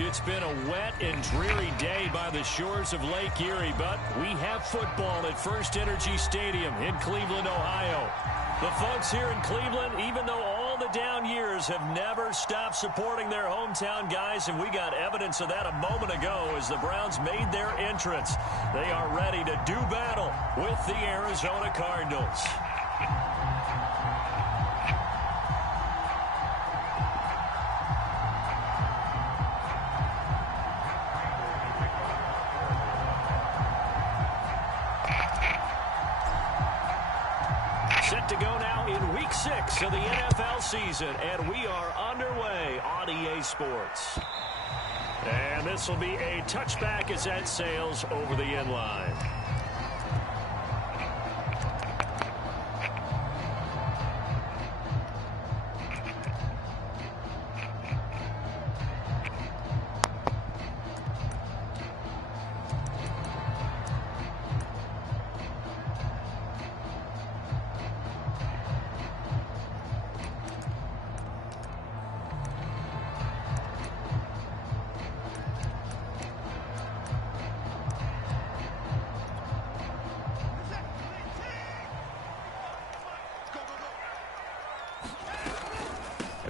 It's been a wet and dreary day by the shores of Lake Erie, but we have football at First Energy Stadium in Cleveland, Ohio. The folks here in Cleveland, even though all the down years, have never stopped supporting their hometown guys, and we got evidence of that a moment ago as the Browns made their entrance. They are ready to do battle with the Arizona Cardinals. Set to go now in Week 6 of the NFL season, and we are underway on EA Sports. And this will be a touchback as that sails over the end line.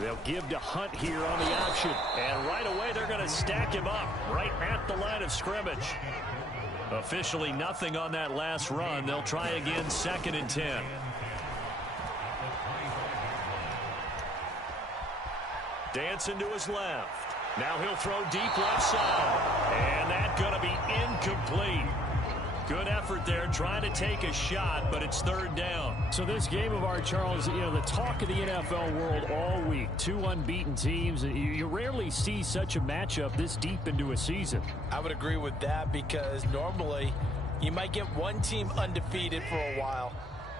They'll give to Hunt here on the option. And right away, they're going to stack him up right at the line of scrimmage. Officially nothing on that last run. They'll try again, 2nd and 10. Dancing to his left. Now he'll throw deep left side. And that's going to be incomplete. Good effort there, trying to take a shot, but it's 3rd down. So this game of ours, Charles, the talk of the NFL world all week. 2 unbeaten teams. You rarely see such a matchup this deep into a season. I would agree with that because normally you might get one team undefeated for a while,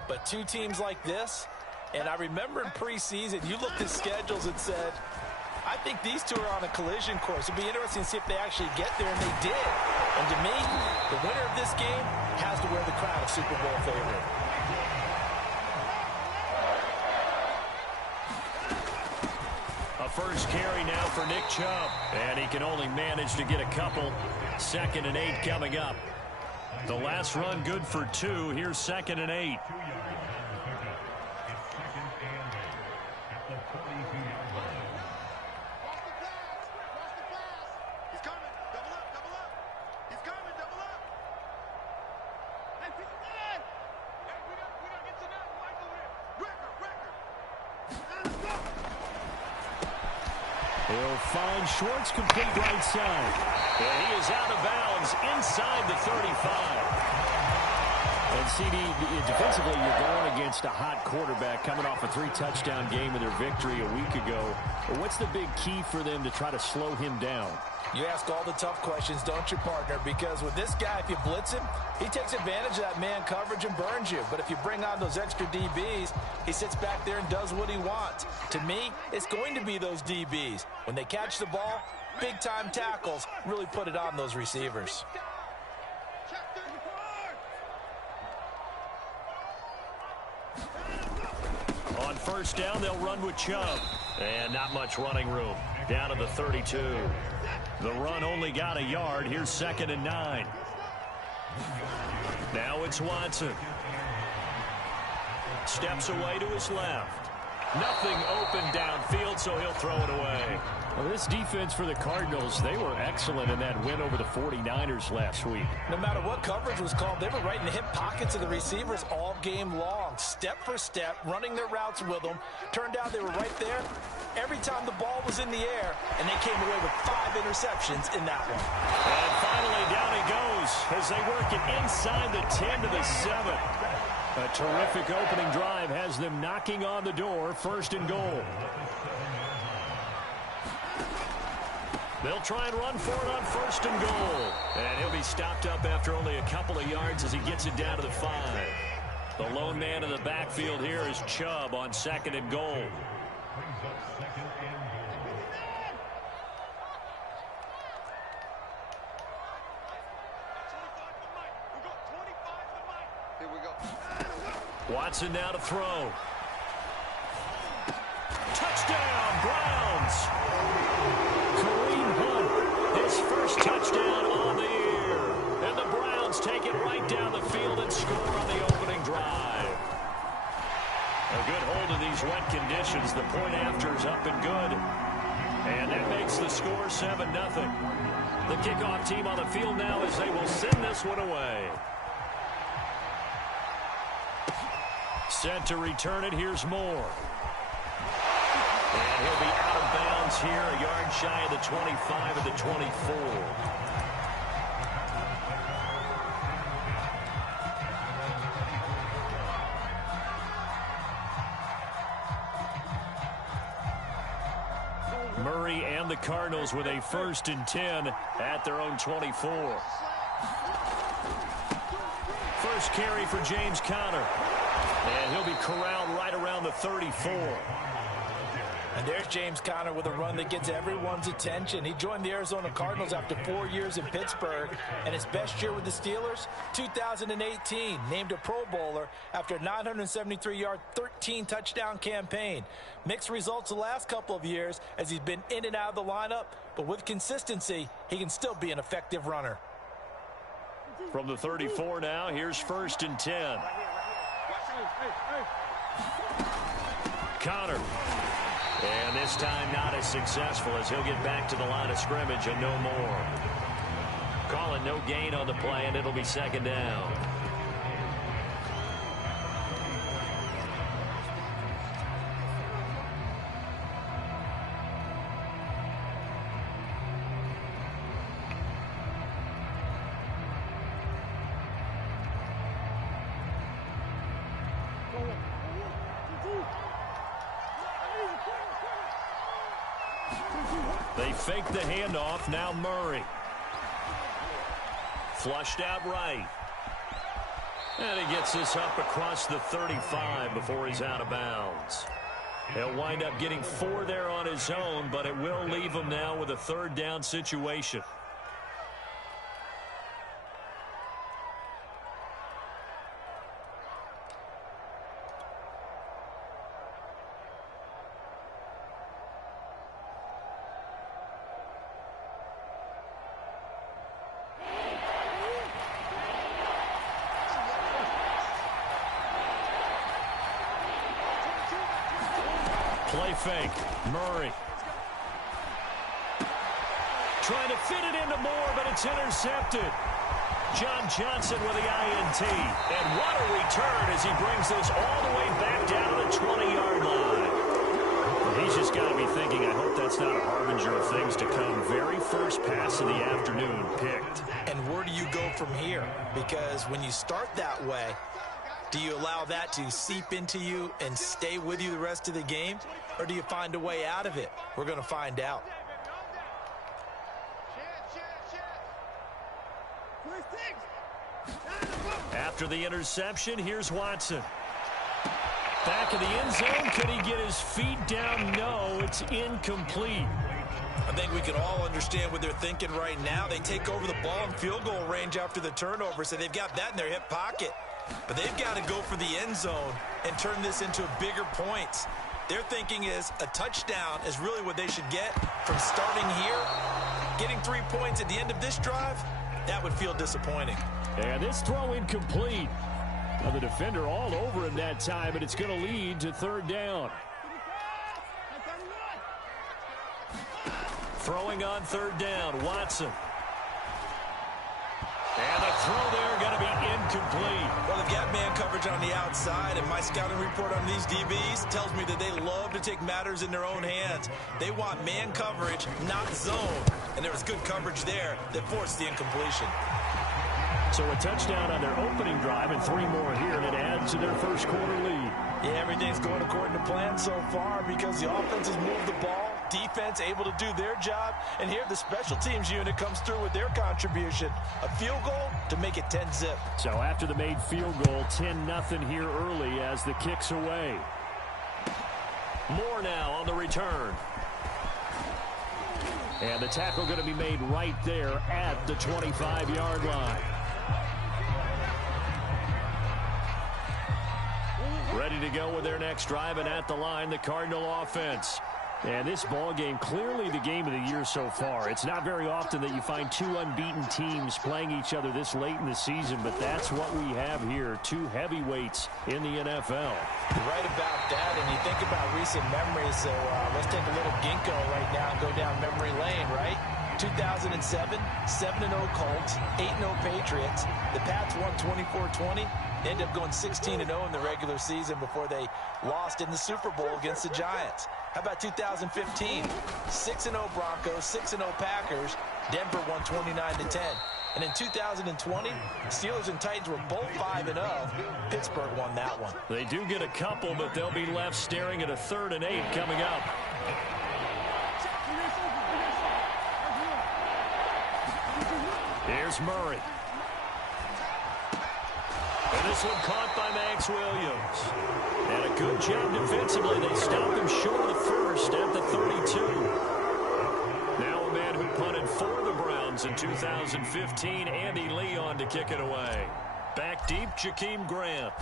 but 2 teams like this, and I remember in preseason you looked at schedules and said, I think these 2 are on a collision course. It'll be interesting to see if they actually get there, and they did. And to me, the winner of this game has to wear the crown of Super Bowl favorite. A first carry now for Nick Chubb. And he can only manage to get a couple. 2nd and 8 coming up. The last run good for 2. Here's 2nd and 8. He'll find Schwartz complete right side. And he is out of bounds inside the 35. And CD, defensively, you're going against a hot quarterback coming off a 3-touchdown game in their victory a week ago. What's the big key for them to try to slow him down? You ask all the tough questions, don't you, partner? Because with this guy, if you blitz him, he takes advantage of that man coverage and burns you. But if you bring on those extra DBs, he sits back there and does what he wants. To me, it's going to be those DBs. When they catch the ball, big-time tackles really put it on those receivers. On 1st down, they'll run with Chubb. And not much running room. Down to the 32. The run only got a yard. Here's 2nd and 9. Now it's Watson. Steps away to his left. Nothing open downfield, so he'll throw it away. Well, this defense for the Cardinals, they were excellent in that win over the 49ers last week. No matter what coverage was called, they were right in the hip pockets of the receivers all game long. Step for step, running their routes with them. Turned out they were right there every time the ball was in the air, and they came away with 5 interceptions in that one. And finally, down he goes as they work it inside the 10 to the 7. A terrific opening drive has them knocking on the door, 1st and goal. They'll try and run for it on 1st and goal. And he'll be stopped up after only a couple of yards as he gets it down to the 5. The lone man in the backfield here is Chubb on 2nd and goal. Watson now to throw. Touchdown, Browns! Kareem Hunt first touchdown on the year. And the Browns take it right down the field and score on the opening drive. A good hold in these wet conditions. The point after is up and good. And that makes the score 7-0. The kickoff team on the field now as they will send this one away. Set to return it. Here's Moore. And he'll be out of bounds here, a yard shy of the 25 of the 24. Murray and the Cardinals with a 1st and 10 at their own 24. First carry for James Conner. And he'll be corralled right around the 34. And there's James Conner with a run that gets everyone's attention. He joined the Arizona Cardinals after 4 years in Pittsburgh. And his best year with the Steelers, 2018. Named a Pro Bowler after a 973-yard, 13-touchdown campaign. Mixed results the last couple of years as he's been in and out of the lineup. But with consistency, he can still be an effective runner. From the 34 now, here's 1st and 10. Conner. And this time not as successful as he'll get back to the line of scrimmage and no more. Calling no gain on the play, and it'll be 2nd down. They fake the handoff. Now Murray. Flushed out right. And he gets this up across the 35 before he's out of bounds. He'll wind up getting 4 there on his own, but it will leave him now with a 3rd down situation. Play fake. Murray. Trying to fit it into Moore, but it's intercepted. John Johnson with the INT. And what a return as he brings this all the way back down to the 20-yard line. He's just got to be thinking, I hope that's not a harbinger of things to come. Very first pass of the afternoon picked. And where do you go from here? Because when you start that way, do you allow that to seep into you and stay with you the rest of the game? Or do you find a way out of it? We're going to find out. After the interception, here's Watson. Back in the end zone. Could he get his feet down? No, it's incomplete. I think we can all understand what they're thinking right now. They take over the ball in field goal range after the turnover, so they've got that in their hip pocket. But they've got to go for the end zone and turn this into bigger points. Their thinking is a touchdown is really what they should get from starting here. Getting 3 points at the end of this drive, that would feel disappointing. And this throw incomplete. Now the defender all over him that time, but it's going to lead to 3rd down. Throwing on 3rd down, Watson. And the throw there going to be incomplete. Well, they've got man coverage on the outside, and my scouting report on these DBs tells me that they love to take matters in their own hands. They want man coverage, not zone. And there was good coverage there that forced the incompletion. So a touchdown on their opening drive and 3 more here, and it adds to their first quarter lead. Yeah, everything's going according to plan so far because the offense has moved the ball, defense able to do their job, and here the special teams unit comes through with their contribution. A field goal to make it 10-zip. So after the made field goal, 10-0 here early as the kick's away. Moore now on the return. And the tackle going to be made right there at the 25-yard line. Ready to go with their next drive, and at the line, the Cardinal offense. And this ball game, clearly the game of the year so far. It's not very often that you find two unbeaten teams playing each other this late in the season, but that's what we have here, two heavyweights in the NFL. You're right about that, and you think about recent memories, so let's take a little ginkgo right now and go down memory lane, right? 2007, 7-0 Colts, 8-0 Patriots. The Pats won 24-20. They ended up going 16-0 in the regular season before they lost in the Super Bowl against the Giants. How about 2015? 6-0 Broncos, 6-0 Packers. Denver won 29-10. And in 2020, Steelers and Titans were both 5-0. Pittsburgh won that one. They do get a couple, but they'll be left staring at a 3rd and 8 coming up. Here's Murray. And this one caught by Max Williams. And a good job defensively. They stopped him short of the first at the 32. Now a man who punted for the Browns in 2015, Andy Leon, to kick it away. Back deep, Jakeem Grant.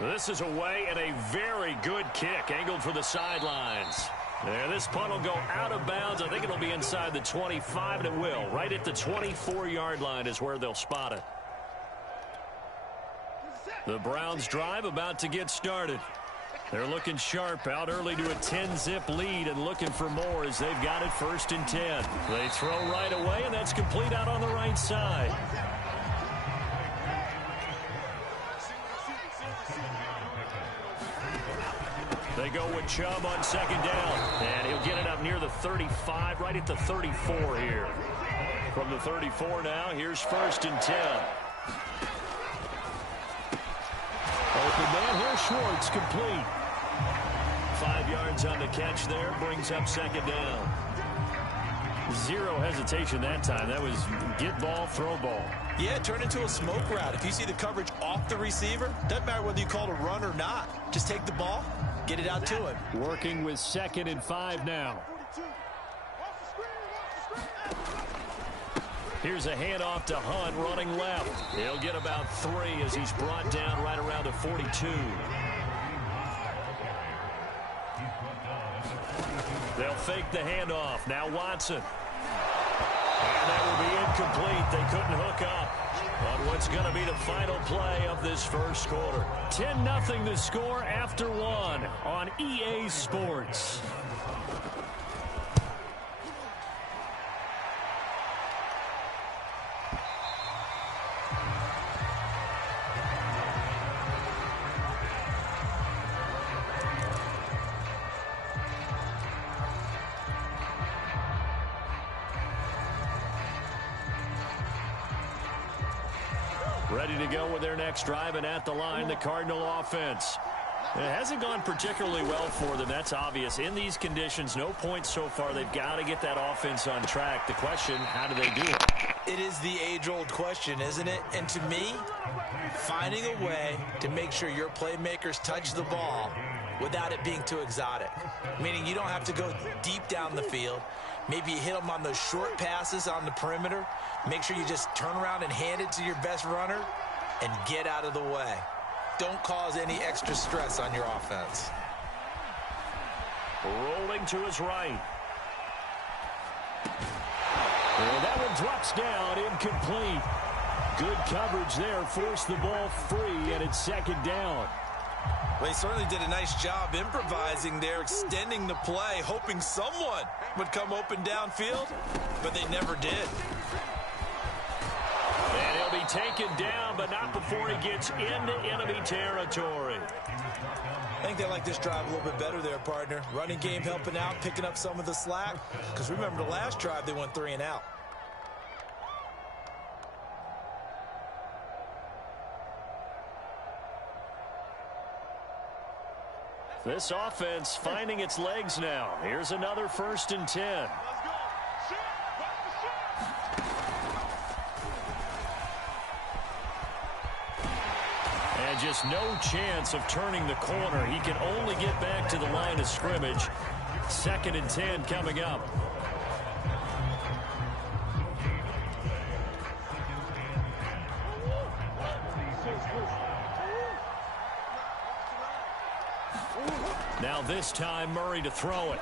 This is away and a very good kick, angled for the sidelines. And this punt will go out of bounds. I think it'll be inside the 25, and it will. Right at the 24-yard line is where they'll spot it. The Browns drive about to get started. They're looking sharp, out early to a 10-zip lead and looking for more as they've got it 1st and 10. They throw right away, and that's complete out on the right side. They go with Chubb on 2nd down, and he'll get it up near the 35, right at the 34 here. From the 34 now, here's 1st and 10. Open man here, Schwartz, complete. 5 yards on the catch there, brings up 2nd down. Zero hesitation that time. That was get ball, throw ball. Yeah, turn into a smoke route. If you see the coverage off the receiver, doesn't matter whether you call it a run or not. Just take the ball, get it out to him. Working with 2nd and 5 now. Here's a handoff to Hunt, running left. He'll get about 3 as he's brought down right around the 42. They'll fake the handoff. Now Watson. And that will be incomplete. They couldn't hook up on what's going to be the final play of this 1st quarter. 10-0 the score after 1 on EA Sports. Ready to go with their next drive, and at the line, the Cardinal offense. It hasn't gone particularly well for them. That's obvious. In these conditions, no points so far. They've got to get that offense on track. The question, how do they do it? It is the age-old question, isn't it? And to me, finding a way to make sure your playmakers touch the ball without it being too exotic. Meaning you don't have to go deep down the field. Maybe you hit them on those short passes on the perimeter. Make sure you just turn around and hand it to your best runner and get out of the way. Don't cause any extra stress on your offense. Rolling to his right. And that one drops down, incomplete. Good coverage there, forced the ball free, and it's 2nd down. Well, he certainly did a nice job improvising there, extending the play, hoping someone would come open downfield, but they never did. And he'll be taken down, but not before he gets into enemy territory. I think they like this drive a little bit better there, partner. Running game helping out, picking up some of the slack. Because remember, the last drive, they went 3 and out. This offense finding its legs now. Here's another 1st and 10. And just no chance of turning the corner. He can only get back to the line of scrimmage. 2nd and 10 coming up. Now this time, Murray to throw it.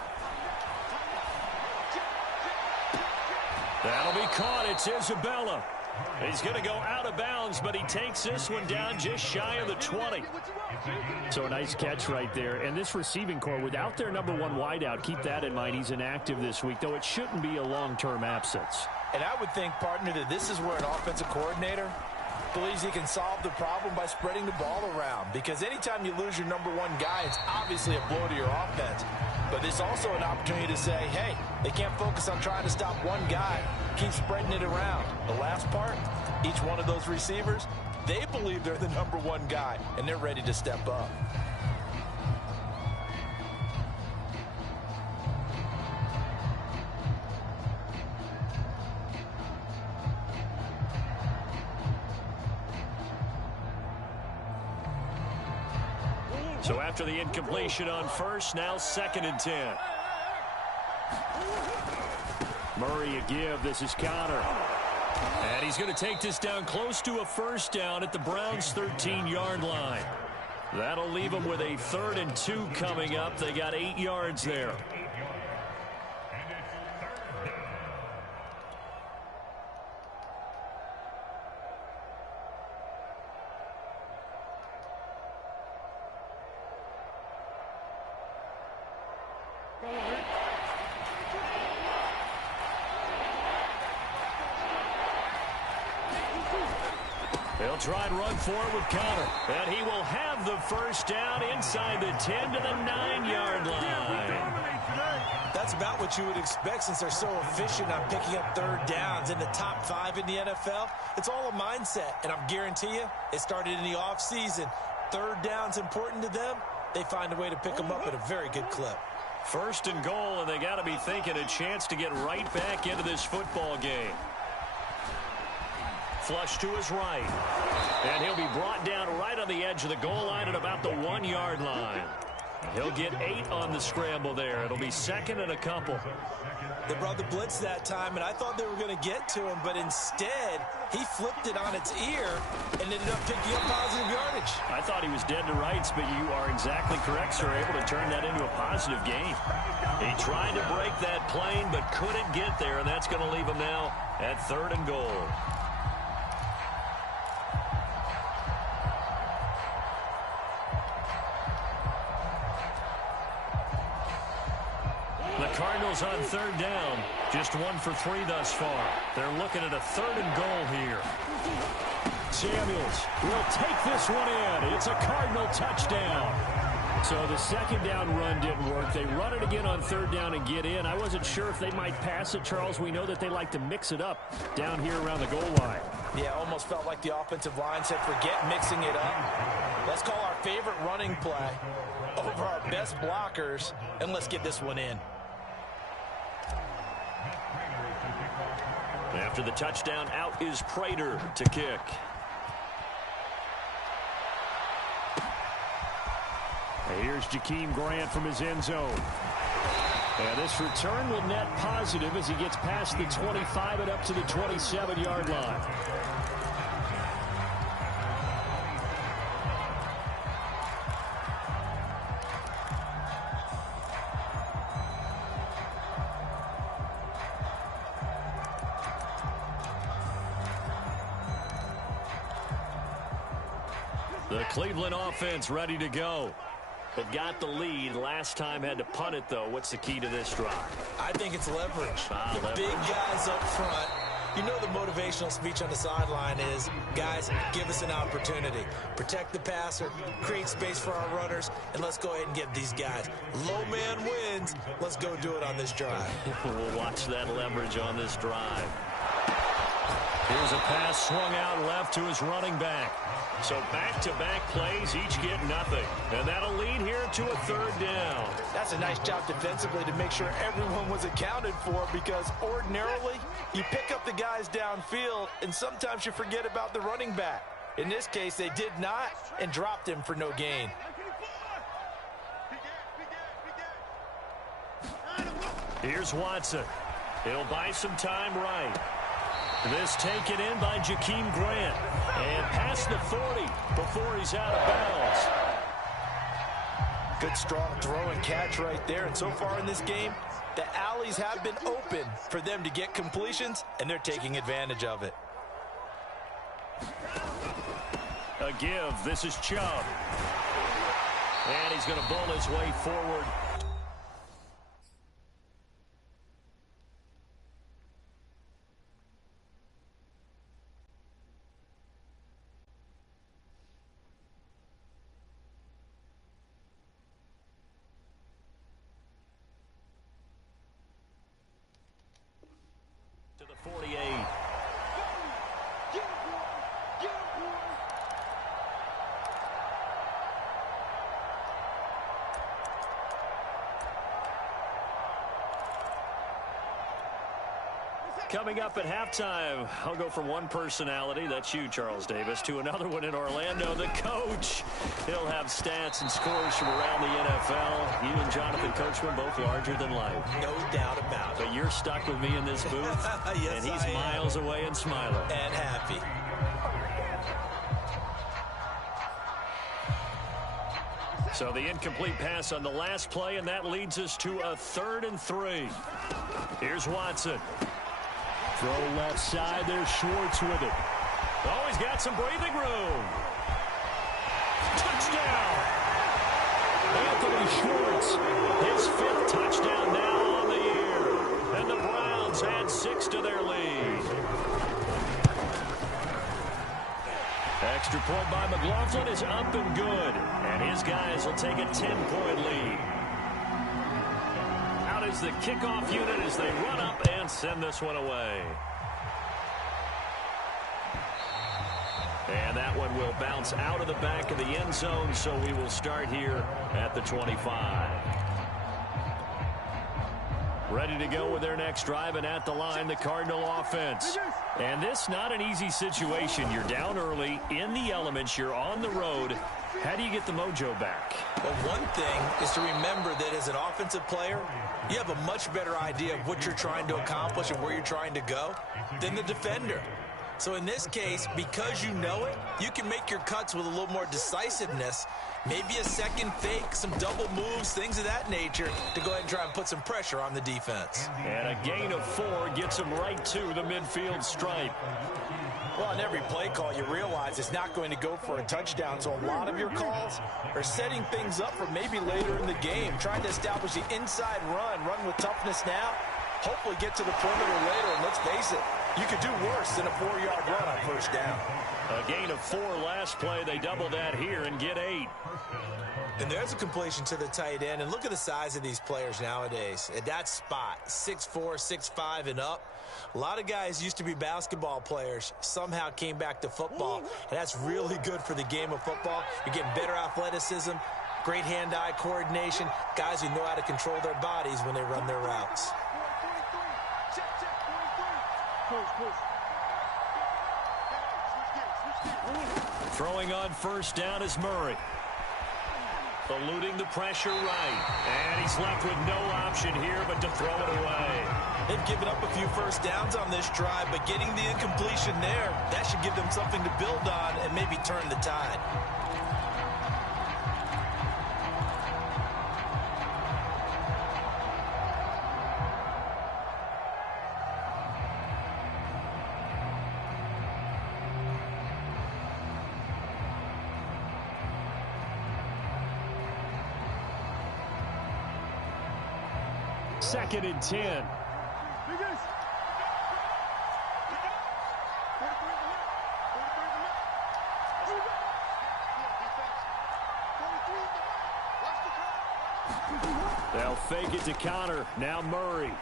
That'll be caught. It's Isabella. He's going to go out of bounds, but he takes this one down just shy of the 20. So a nice catch right there. And this receiving core, without their number one wideout, keep that in mind. He's inactive this week, though it shouldn't be a long-term absence. And I would think, partner, that this is where an offensive coordinator believes he can solve the problem by spreading the ball around. Because anytime you lose your number one guy, it's obviously a blow to your offense. But there's also an opportunity to say, hey, they can't focus on trying to stop one guy. Keep spreading it around. The last part, each one of those receivers, they believe they're the number one guy, and they're ready to step up. So after the incompletion on first, now 2nd and 10. Murray a give. This is Connor. And he's going to take this down close to a first down at the Browns' 13-yard line. That'll leave them with a 3rd and 2 coming up. They got 8 yards there. They'll try and run for it with Connor. And he will have the first down inside the 10 to the 9-yard line. That's about what you would expect since they're so efficient on picking up 3rd downs in the top 5 in the NFL. It's all a mindset, and I guarantee you it started in the offseason. 3rd down's important to them. They find a way to pick them up at a very good clip. 1st and goal, and they got to be thinking a chance to get right back into this football game. Flush to his right. And he'll be brought down right on the edge of the goal line at about the 1-yard line. He'll get 8 on the scramble there. It'll be 2nd and a couple. They brought the blitz that time, and I thought they were going to get to him, but instead, he flipped it on its ear and ended up picking up positive yardage. I thought he was dead to rights, but you are exactly correct, sir. Able to turn that into a positive gain. He tried to break that plane, but couldn't get there, and that's going to leave him now at 3rd and goal. The Cardinals on 3rd down. Just 1 for 3 thus far. They're looking at a 3rd and goal here. Samuels will take this one in. It's a Cardinal touchdown. So the 2nd down run didn't work. They run it again on 3rd down and get in. I wasn't sure if they might pass it, Charles. We know that they like to mix it up down here around the goal line. Yeah, almost felt like the offensive line said, forget mixing it up. Let's call our favorite running play over our best blockers, and let's get this one in. After the touchdown, out is Prater to kick. And here's Jakeem Grant from his end zone. And this return will net positive as he gets past the 25 and up to the 27-yard line. The Cleveland offense ready to go. They've got the lead. Last time had to punt it, though. What's the key to this drive? I think it's leverage. Leverage. Big guys up front. You know the motivational speech on the sideline is, guys, give us an opportunity. Protect the passer, create space for our runners, and let's go ahead and get these guys. Low man wins. Let's go do it on this drive. We'll watch that leverage on this drive. Here's a pass swung out left to his running back. So back-to-back plays, each get nothing. And that'll lead here to a 3rd down. That's a nice job defensively to make sure everyone was accounted for, because ordinarily you pick up the guys downfield and sometimes you forget about the running back. In this case, they did not and dropped him for no gain. Here's Watson. He'll buy some time right. This taken in by Jakeem Grant. And past the 40 before he's out of bounds. Good, strong throw and catch right there. And so far in this game, the alleys have been open for them to get completions, and they're taking advantage of it. A give. This is Chubb. And he's going to bull his way forward. To the 48. Coming up at halftime, I'll go from one personality, that's you, Charles Davis, to another one in Orlando, the coach. He'll have stats and scores from around the NFL. You and Jonathan Coachman, both larger than life. No doubt about it. But you're stuck with me in this booth, yes, and he's miles away and smiling. And happy. So the incomplete pass on the last play, and that leads us to a 3rd and 3. Here's Watson. Throw left side, there's Schwartz with it. Oh, he's got some breathing room. Touchdown! Anthony Schwartz, his 5th touchdown now on the year. And the Browns add 6 to their lead. Extra point by McLaughlin is up and good. And his guys will take a 10-point lead. Out is the kickoff unit as they run up and send this one away. And that one will bounce out of the back of the end zone, so we will start here at the 25. Ready to go with their next drive, and at the line, the Cardinal offense. And this not an easy situation. You're down early, in the elements, you're on the road. How do you get the mojo back? Well, one thing is to remember that as an offensive player, you have a much better idea of what you're trying to accomplish and where you're trying to go than the defender. So in this case, because you know it, you can make your cuts with a little more decisiveness, maybe a second fake, some double moves, things of that nature, to go ahead and try and put some pressure on the defense. And a gain of 4 gets him right to the midfield stripe. Well, on every play call, you realize it's not going to go for a touchdown, so a lot of your calls are setting things up for maybe later in the game, trying to establish the inside run with toughness now, hopefully get to the perimeter later, and let's face it, you could do worse than a 4-yard run on first down. A gain of 4 last play. They double that here and get 8. And there's a completion to the tight end, and look at the size of these players nowadays. At that spot, 6'4", 6'5", and up. A lot of guys used to be basketball players, somehow came back to football, and that's really good for the game of football. You're getting better athleticism, great hand-eye coordination, guys who know how to control their bodies when they run their routes. Throwing on first down is Murray. Eluding the pressure right. And he's left with no option here but to throw it away. They've given up a few first downs on this drive, but getting the incompletion there, that should give them something to build on and maybe turn the tide. Second and 10. They'll fake it to Connor. Now Murray.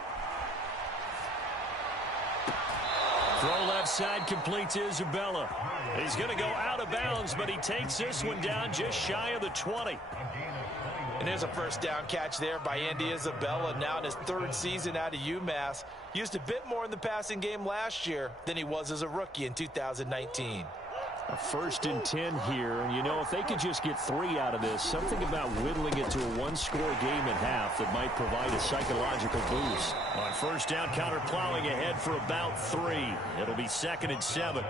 Throw left side, complete to Isabella. He's going to go out of bounds, but he takes this one down just shy of the 20. And there's a first down catch there by Andy Isabella, now in his 3rd season out of UMass. Used a bit more in the passing game last year than he was as a rookie in 2019. A 1st and 10 here, and you know, if they could just get 3 out of this, something about whittling it to a one-score game at half that might provide a psychological boost. On 1st down, counter plowing ahead for about 3. It'll be 2nd and 7.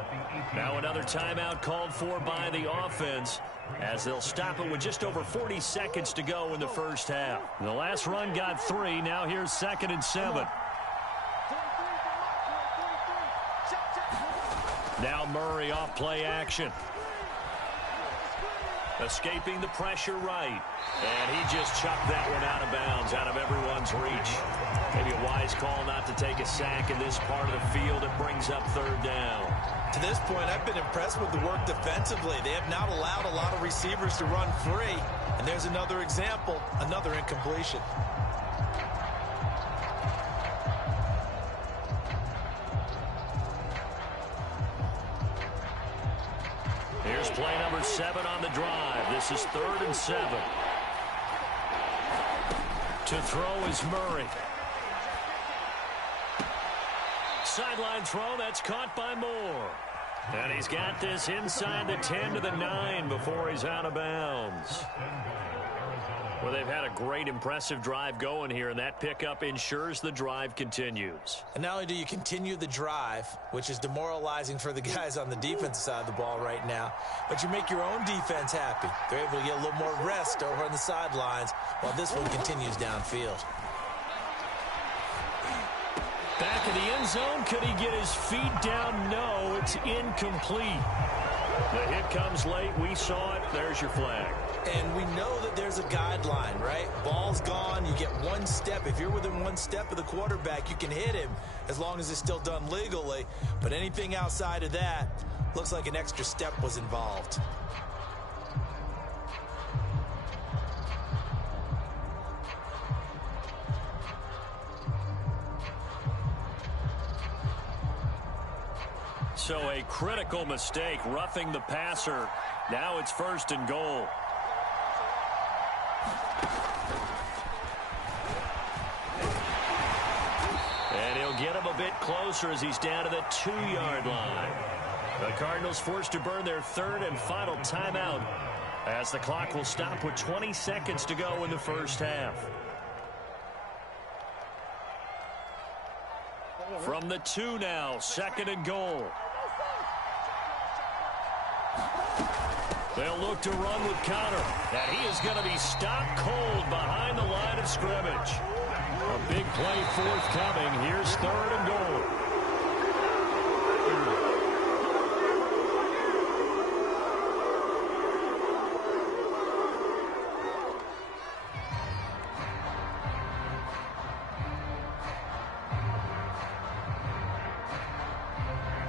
Now another timeout called for by the offense as they'll stop it with just over 40 seconds to go in the first half. The last run got 3. Now here's 2nd and 7. Now Murray off play action. Escaping the pressure right. And he just chucked that one out of bounds, out of everyone's reach. Maybe a wise call not to take a sack in this part of the field. It brings up 3rd down. To this point, I've been impressed with the work defensively. They have not allowed a lot of receivers to run free. And there's another example, another incompletion. Here's play number 7 on the drive. This is 3rd and 7. To throw is Murray. Sideline throw, that's caught by Moore. And he's got this inside the 10 to the 9 before he's out of bounds. Well, they've had a great, impressive drive going here, and that pickup ensures the drive continues. And not only do you continue the drive, which is demoralizing for the guys on the defensive side of the ball right now, but you make your own defense happy. They're able to get a little more rest over on the sidelines while this one continues downfield. Back in the end zone, could he get his feet down? No, it's incomplete. The hit comes late. We saw it. There's your flag. And we know that there's a guideline, right? Ball's gone. You get 1 step. If you're within 1 step of the quarterback, you can hit him as long as it's still done legally. But anything outside of that looks like an extra step was involved. So a critical mistake, roughing the passer. Now it's 1st and goal. And he'll get him a bit closer as he's down to the 2-yard line. The Cardinals forced to burn their 3rd and final timeout as the clock will stop with 20 seconds to go in the first half. From the 2 now, 2nd and goal. They'll look to run with Connor. And he is going to be stopped cold behind the line of scrimmage. A big play forthcoming. Here's 3rd and goal.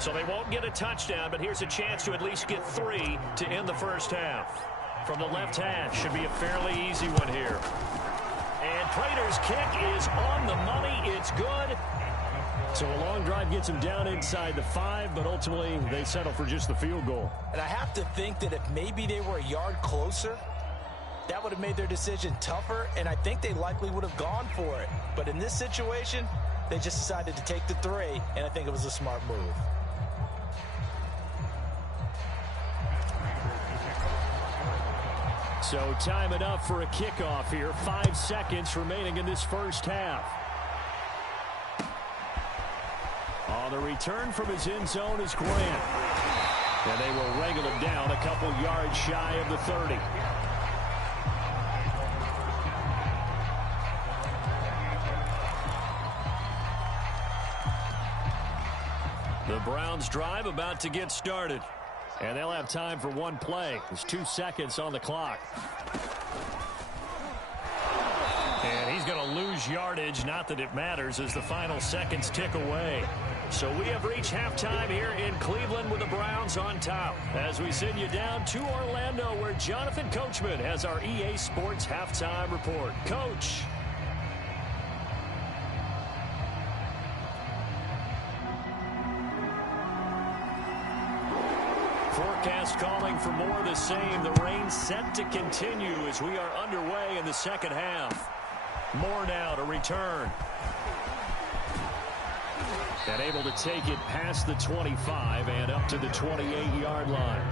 So they won't get a touchdown, but here's a chance to at least get 3 to end the first half. From the left hash, should be a fairly easy one here. And Prater's kick is on the money. It's good. So a long drive gets them down inside the 5, but ultimately they settle for just the field goal. And I have to think that if maybe they were a yard closer, that would have made their decision tougher, and I think they likely would have gone for it. But in this situation, they just decided to take the 3, and I think it was a smart move. So time enough for a kickoff here. 5 seconds remaining in this first half. On the return from his end zone is Grant. And they will wrangle him down a couple yards shy of the 30. The Browns drive about to get started. And they'll have time for one play. There's 2 seconds on the clock. And he's going to lose yardage, not that it matters, as the final seconds tick away. So we have reached halftime here in Cleveland with the Browns on top. As we send you down to Orlando, where Jonathan Coachman has our EA Sports halftime report. Coach. Forecast calling for more of the same. The rain set to continue as we are underway in the second half. Moore now to return. And able to take it past the 25 and up to the 28-yard line.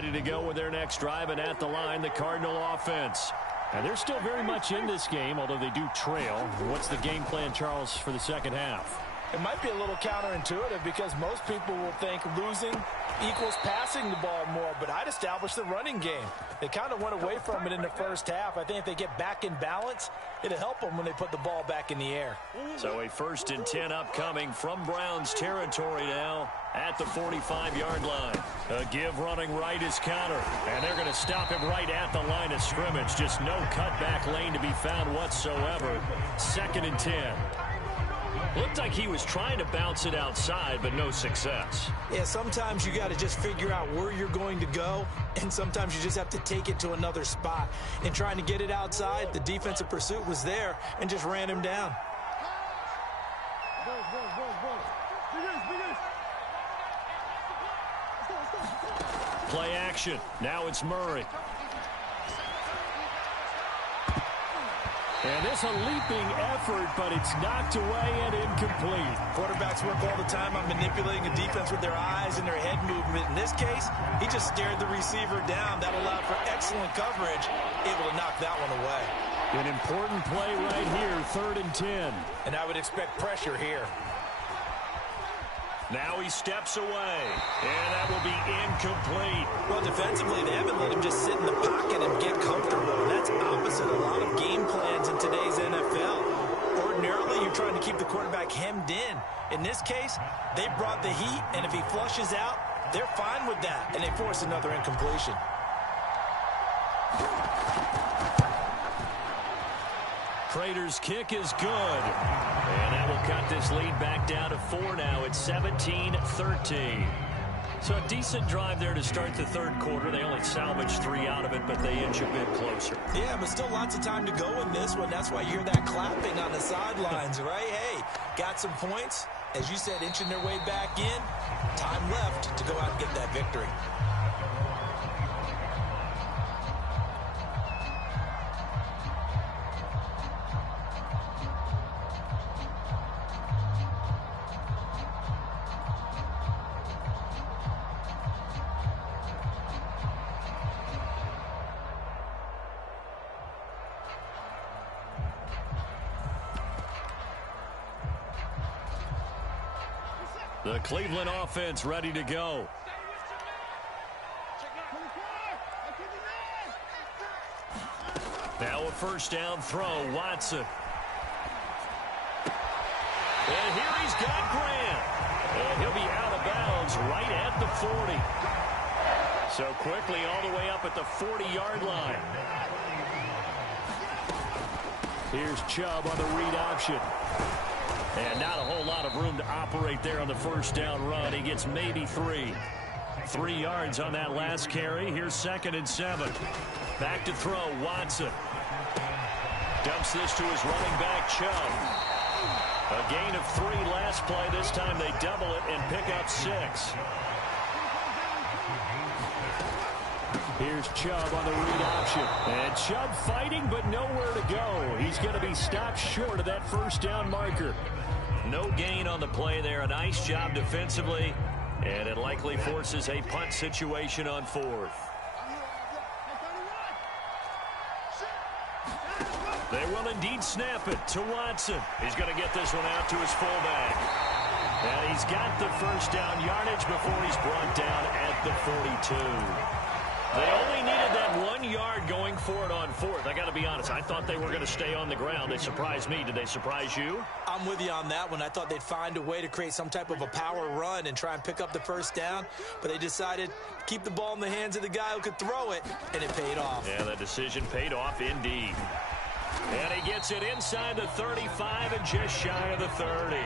ready to go with their next drive, and at the line, the Cardinal offense. And they're still very much in this game, although they do trail. What's the game plan, Charles, for the second half? It might be a little counterintuitive because most people will think losing equals passing the ball more, but I'd establish the running game. They kind of went away from it in the first half. I think if they get back in balance, it'll help them when they put the ball back in the air. So a 1st and 10 upcoming from Browns territory now at the 45-yard line. A give running right is counter, and they're going to stop him right at the line of scrimmage. Just no cutback lane to be found whatsoever. 2nd and 10. Looked like he was trying to bounce it outside, but no success. Yeah, sometimes you got to just figure out where you're going to go, and sometimes you just have to take it to another spot. In trying to get it outside, the defensive pursuit was there and just ran him down. Play action. Now it's Murray. And this a leaping effort, but it's knocked away and incomplete. Quarterbacks work all the time on manipulating a defense with their eyes and their head movement. In this case, he just stared the receiver down. That allowed for excellent coverage, able to knock that one away. An important play right here, 3rd and 10. And I would expect pressure here. Now he steps away, and that will be incomplete. Well, defensively, they haven't let him just sit in the pocket and get comfortable. And that's opposite a lot of game plans in today's NFL. Ordinarily, you're trying to keep the quarterback hemmed in. In this case, they brought the heat, and if he flushes out, they're fine with that, and they force another incompletion. Prater's kick is good. And that will cut this lead back down to 4 now. It's 17-13. So a decent drive there to start the 3rd quarter. They only salvaged 3 out of it, but they inch a bit closer. Yeah, but still lots of time to go in this one. That's why you hear that clapping on the sidelines, right? Hey, got some points. As you said, inching their way back in. Time left to go out and get that victory. The Cleveland offense ready to go. Now a 1st down throw, Watson. And here he's got Grant. And he'll be out of bounds right at the 40. So quickly all the way up at the 40-yard line. Here's Chubb on the read option. And not a whole lot of room to operate there on the 1st down run. He gets maybe 3. 3 yards on that last carry. Here's 2nd and 7. Back to throw, Watson. Dumps this to his running back, Chubb. A gain of 3 last play. This time they double it and pick up 6. Here's Chubb on the read option. And Chubb fighting, but nowhere to go. He's going to be stopped short of that 1st down marker. No gain on the play there. A nice job defensively. And it likely forces a punt situation on 4th. They will indeed snap it to Watson. He's going to get this one out to his fullback. And he's got the 1st down yardage before he's brought down at the 42. They only needed that 1 yard going for it on 4th. I got to be honest, I thought they were going to stay on the ground. They surprised me. Did they surprise you? I'm with you on that one. I thought they'd find a way to create some type of a power run and try and pick up the 1st down, but they decided to keep the ball in the hands of the guy who could throw it, and it paid off. Yeah, that decision paid off indeed. And he gets it inside the 35 and just shy of the 30.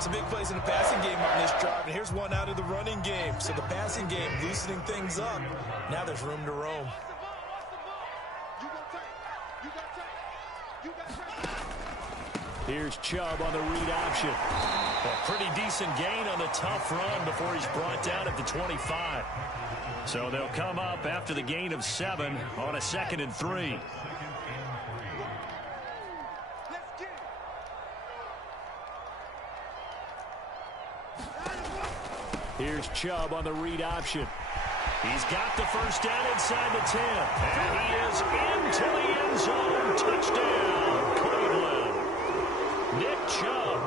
Some big plays in the passing game on this drive, and here's one out of the running game. So the passing game loosening things up. Now there's room to roam. Here's Chubb on the read option. A pretty decent gain on the tough run before he's brought down at the 25. So they'll come up after the gain of 7 on a 2nd and 3. Here's Chubb on the read option. He's got the first down inside the 10. And he is into the end zone. Touchdown, Cleveland. Nick Chubb,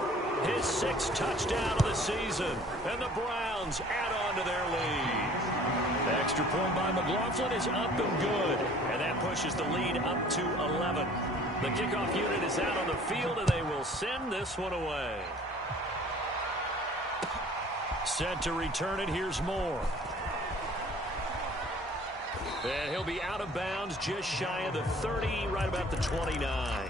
his 6th touchdown of the season. And the Browns add on to their lead. The extra point by McLaughlin is up and good. And that pushes the lead up to 11. The kickoff unit is out on the field, and they will send this one away. Set to return it. Here's Moore. And he'll be out of bounds just shy of the 30, right about the 29.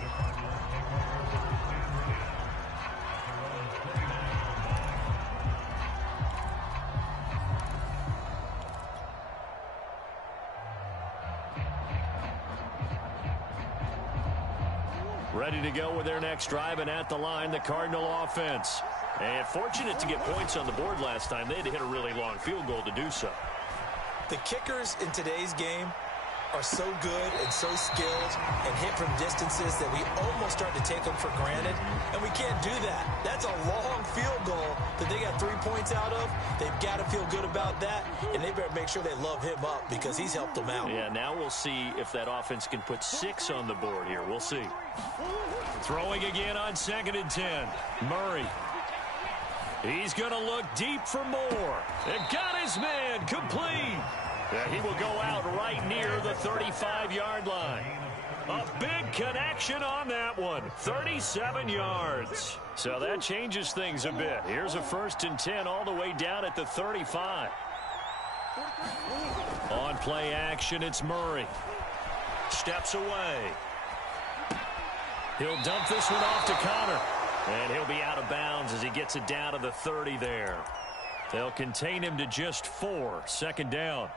Ready to go with their next drive, and at the line, the Cardinal offense. And fortunate to get points on the board last time. They had to hit a really long field goal to do so. The kickers in today's game are so good and so skilled and hit from distances that we almost start to take them for granted, and we can't do that. That's a long field goal that they got 3 points out of. They've got to feel good about that, and they better make sure they love him up because he's helped them out. Yeah, now we'll see if that offense can put 6 on the board here. We'll see. Throwing again on 2nd and 10. Murray. He's going to look deep for Moore. And got his man complete. And he will go out right near the 35-yard line. A big connection on that one. 37 yards. So that changes things a bit. Here's a 1st and 10 all the way down at the 35. On play action, it's Murray. Steps away. He'll dump this one off to Connor. And he'll be out of bounds as he gets it down to the 30 there. They'll contain him to just 4. 2nd down.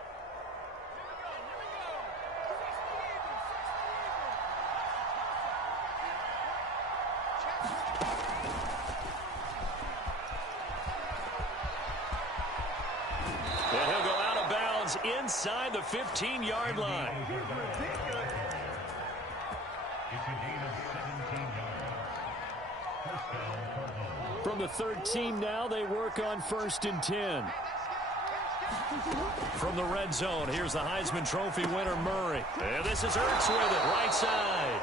And he'll go out of bounds inside the 15-yard line. From the 13 now, they work on 1st and 10. From the red zone, here's the Heisman Trophy winner, Murray. And this is Ertz with it, right side.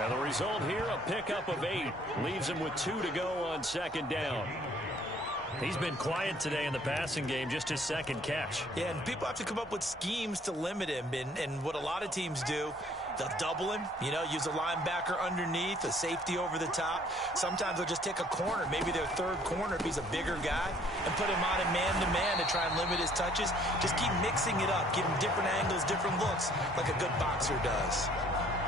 And the result here, a pickup of 8. Leaves him with 2 to go on 2nd down. He's been quiet today in the passing game, just his 2nd catch. Yeah, and people have to come up with schemes to limit him. And what a lot of teams do, they'll double him, use a linebacker underneath, a safety over the top. Sometimes they'll just take a corner, maybe their 3rd corner if he's a bigger guy, and put him on a man-to-man to try and limit his touches. Just keep mixing it up, give him different angles, different looks, like a good boxer does.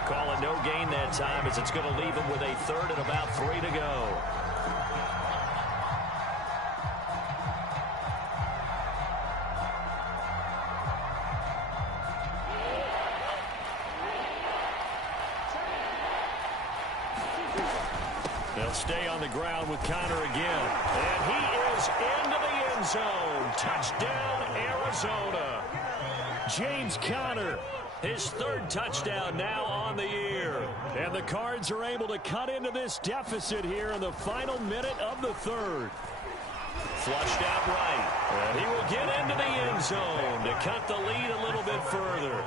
Call it no gain that time as it's going to leave him with a 3rd and about 3 to go. They'll stay on the ground with Connor again. And he is into the end zone. Touchdown, Arizona. James Conner, his 3rd touchdown now on the year. And the Cards are able to cut into this deficit here in the final minute of the 3rd. Flushed out right. And he will get into the end zone to cut the lead a little bit further.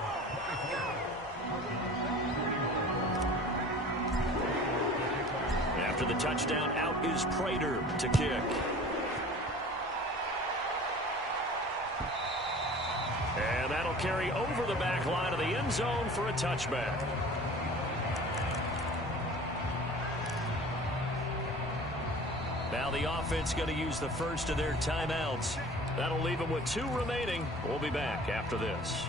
After the touchdown, out is Prater to kick. And that'll carry over the back line of the end zone for a touchback. Now the offense going to use the first of their timeouts. That'll leave them with 2 remaining. We'll be back after this.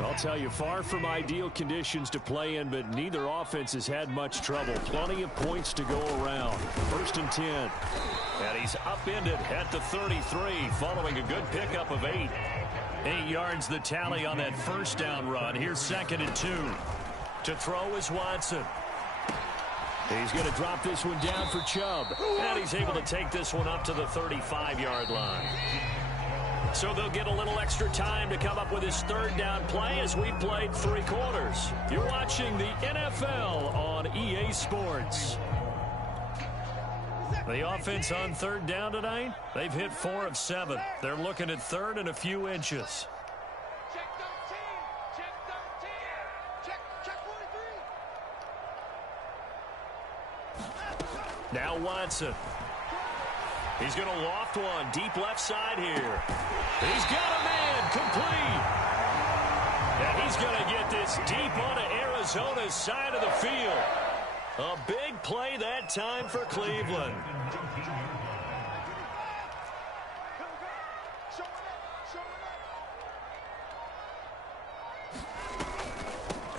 I'll tell you, far from ideal conditions to play in, but neither offense has had much trouble. Plenty of points to go around. 1st and 10. And he's upended at the 33 following a good pickup of 8. 8 yards the tally on that 1st down run. Here's 2nd and 2. To throw is Watson. He's going to drop this one down for Chubb. And he's able to take this one up to the 35-yard line. So they'll get a little extra time to come up with his 3rd down play as we played 3 quarters. You're watching the NFL on EA Sports. The offense on 3rd down tonight, they've hit 4 of 7. They're looking at 3rd and a few inches. Now Watson. He's going to loft one deep left side here. He's got a man complete. And he's going to get this deep onto Arizona's side of the field. A big play that time for Cleveland.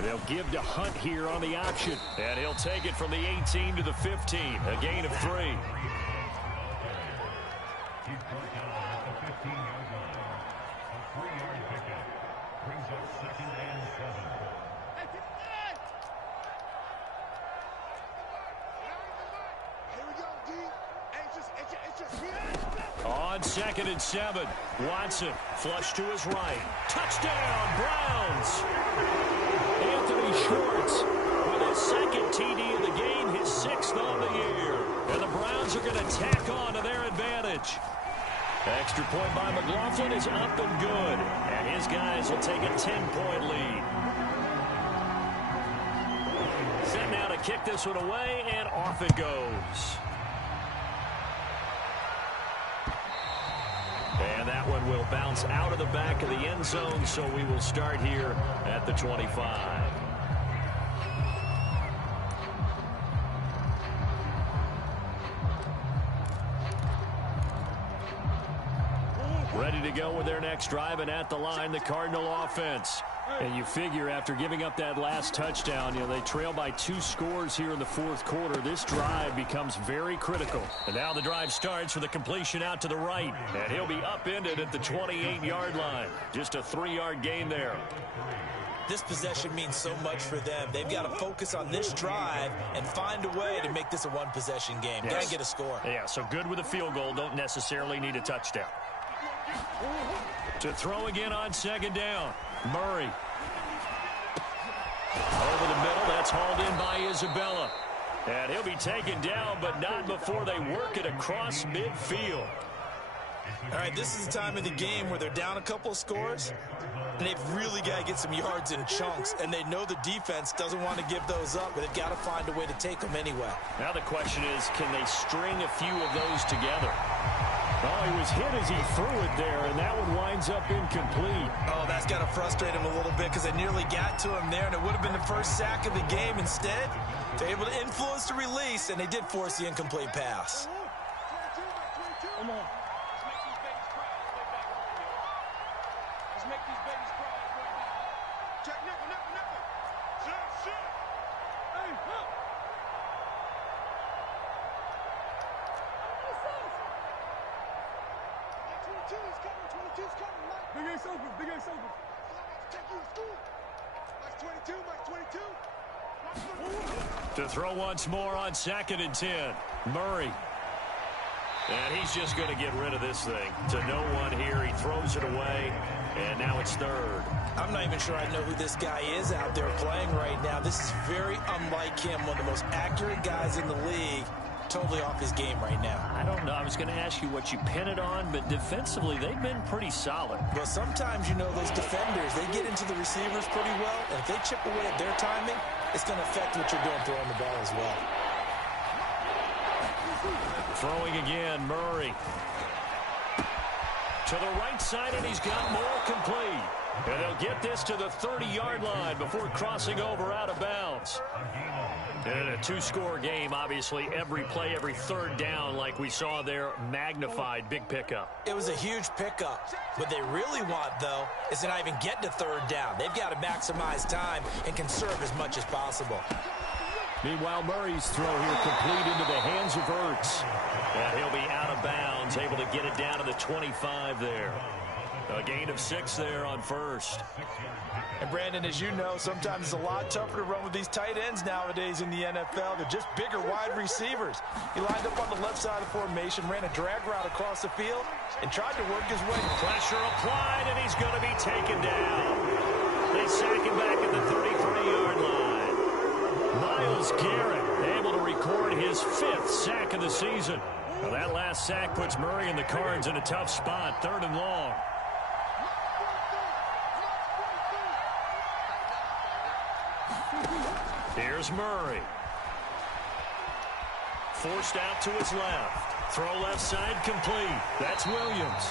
They'll give to Hunt here on the option. And he'll take it from the 18 to the 15. A gain of 3. On 2nd and 7. Watson flush to his right. Touchdown, Browns. Anthony Schwartz with his 2nd TD of the game, his 6th on the year. And the Browns are going to tack on to their advantage. Extra point by McLaughlin is up and good. And his guys will take a 10-point lead. Set now to kick this one away, and off it goes. And that one will bounce out of the back of the end zone, so we will start here at the 25. Ready to go with their next drive, and at the line, the Cardinal offense. And you figure after giving up that last touchdown, they trail by 2 scores here in the 4th quarter. This drive becomes very critical. And now the drive starts with a completion out to the right. And he'll be upended at the 28-yard line. Just a 3-yard gain there. This possession means so much for them. They've got to focus on this drive and find a way to make this a one-possession game. Yes. Got to get a score. Yeah, so good with a field goal. Don't necessarily need a touchdown. To throw again on 2nd down. Murray. Over the middle. That's hauled in by Isabella. And he'll be taken down, but not before they work it across midfield. All right, this is the time of the game where they're down a couple of scores, and they've really got to get some yards in chunks, and they know the defense doesn't want to give those up, but they've got to find a way to take them anyway. Now the question is, can they string a few of those together? Oh, he was hit as he threw it there, and that one winds up incomplete. Oh, that's got to frustrate him a little bit because they nearly got to him there, and it would have been the first sack of the game. Instead, they're able to influence the release, and they did force the incomplete pass. Come on. Let's make these babies cry. Check nickel. Shit. Hey, look. Big Ace open. I'm about to take you to school. Max 22. To throw once more on 2nd and 10. Murray. And he's just going to get rid of this thing. To no one here. He throws it away. And now it's 3rd. I'm not even sure I know who this guy is out there playing right now. This is very unlike him. One of the most accurate guys in the league. Totally off his game right now. I don't know. I was going to ask you what you pin it on, but defensively, they've been pretty solid. Well, sometimes, those defenders, they get into the receivers pretty well, and if they chip away at their timing, it's going to affect what you're doing throwing the ball as well. Throwing again, Murray. To the right side, and he's got more complete. And they'll get this to the 30-yard line before crossing over out of bounds. And a 2-score game, obviously, every play, every 3rd down, like we saw there, magnified, big pickup. It was a huge pickup. What they really want, though, is to not even get to 3rd down. They've got to maximize time and conserve as much as possible. Meanwhile, Murray's throw here complete into the hands of Ertz. And he'll be out of bounds, able to get it down to the 25 there. A gain of 6 there on 1st. And Brandon, as you know, sometimes it's a lot tougher to run with these tight ends nowadays in the NFL. They're just bigger wide receivers. He lined up on the left side of formation, ran a drag route across the field, and tried to work his way. Pressure applied, and he's going to be taken down. They sack him back at the 33-yard line. Myles Garrett able to record his 5th sack of the season. Well, that last sack puts Murray and the Cards in a tough spot, 3rd and long. Here's Murray. Forced out to his left. Throw left side complete. That's Williams.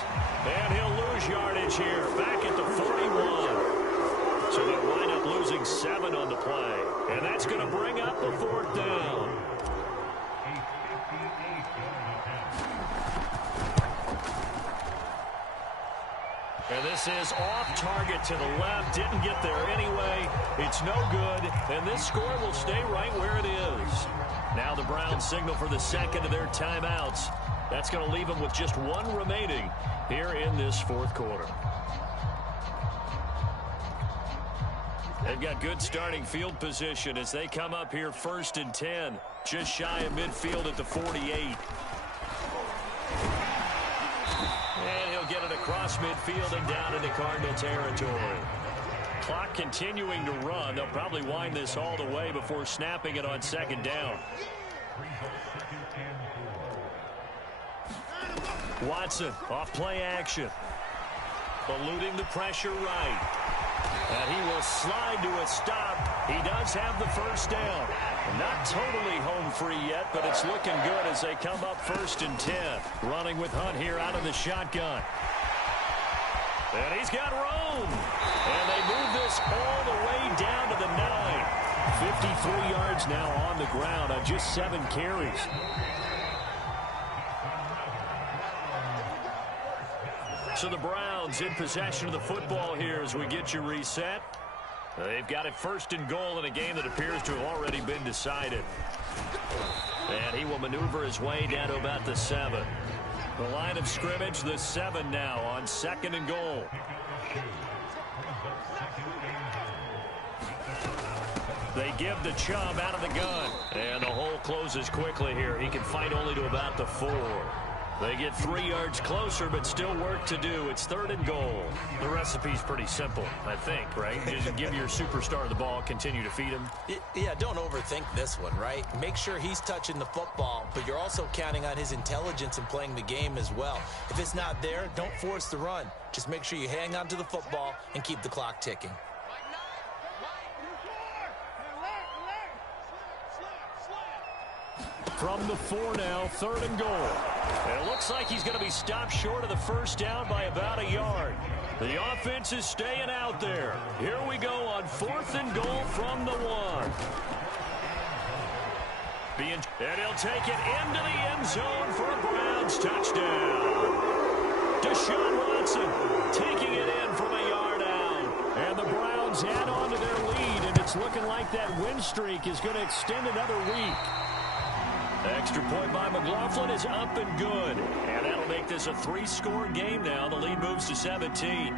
And he'll lose yardage here. Back at the 41. So they'll wind up losing 7 on the play. And that's going to bring up a 4th down. And this is off target to the left. Didn't get there anyway. It's no good. And this score will stay right where it is. Now the Browns signal for the second of their timeouts. That's going to leave them with just 1 remaining here in this 4th quarter. They've got good starting field position as they come up here 1st and 10. Just shy of midfield at the 48. And he'll get it across midfield and down into Cardinal territory. Clock continuing to run. They'll probably wind this all the way before snapping it on 2nd down. Watson off play action. Eluding the pressure right. And he will slide to a stop. He does have the 1st down. Not totally home free yet, but it's looking good as they come up 1st and 10. Running with Hunt here out of the shotgun. And he's got room. And they move this all the way down to the 9. 53 yards now on the ground on just 7 carries. So the Browns in possession of the football here as we get you reset. They've got it 1st and goal in a game that appears to have already been decided. And he will maneuver his way down to about the 7. The line of scrimmage, the 7 now on 2nd and goal. They give the Chubb out of the gun. And the hole closes quickly here. He can fight only to about the 4. They get 3 yards closer, but still work to do. It's 3rd and goal. The recipe's pretty simple, I think, right? Just give your superstar the ball, continue to feed him. Yeah, don't overthink this one, right? Make sure he's touching the football, but you're also counting on his intelligence in playing the game as well. If it's not there, don't force the run. Just make sure you hang on to the football and keep the clock ticking. From the 4 now, 3rd and goal. And it looks like he's going to be stopped short of the 1st down by about a yard. The offense is staying out there. Here we go on 4th and goal from the 1. And he'll take it into the end zone for a Browns touchdown. Deshaun Watson taking it in from a yard out. And the Browns add on to their lead, and it's looking like that win streak is going to extend another week. Extra point by McLaughlin is up and good. And that'll make this a 3-score game now. The lead moves to 17.